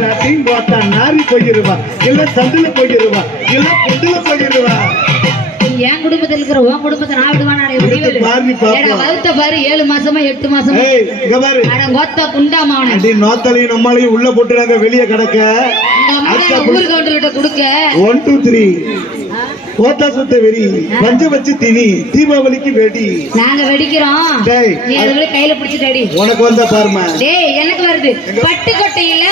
பொண்டாட்டியும் போட்டா நாரி போயிருவா இல்ல சந்துல போயிருவா இல்ல பொந்துல போயிருவா என் குடும்பத்துல இருக்கிற உன் குடும்பத்தை நான் விடுவானா பாரு ஏழு மாசமா எட்டு மாசமா. பாரு. கொத்த குண்டாமா அவனை நோத்தலையும் நம்மளையும் உள்ள போட்டுறாங்க வெளியே கிடக்க. ஊர் கவுண்டர்கிட்ட கொடுக்க. ஒன் டூ த்ரீ கோத்தா சுத்த வெறி பஞ்ச வச்சு திணி தீபாவளிக்கு வெடி நாங்க வெடிக்கிறோம். நீ கையில அடி உனக்கு வந்த பாருமா டேய் எனக்கு வருது. பட்டு கொட்டையில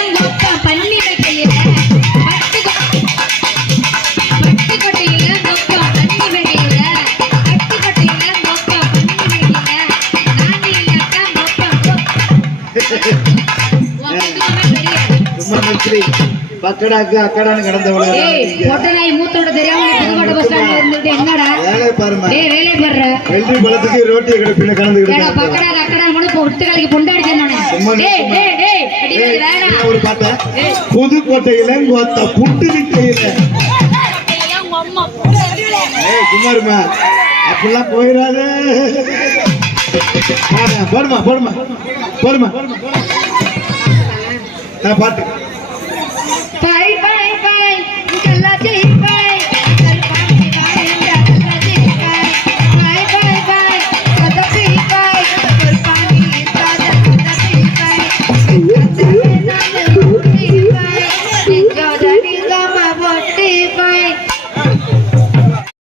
சும்மா பக்கடாக்கு அக்கடான்னு கிடந்தவள மூத்தோட தெரியாம புதுக்கோட்டை பஸ் ஸ்டாண்ட்ல இருந்துட்டு என்னடா வேலை பாருமா டேய் வெள்ளி பழத்துக்கு ரோட்டிய கிடப்பில கூட பொட்டு கலைக்கு பொண்டாடிச்சேன் நானு டேய் டேய் டேய் ஒரு பாட்டா புதுக்கோட்டையில புட்டு ஏய் குமாருமா அப்படிலாம் போயிடாத போடுமா போடுமா போடுமா பாட்டு.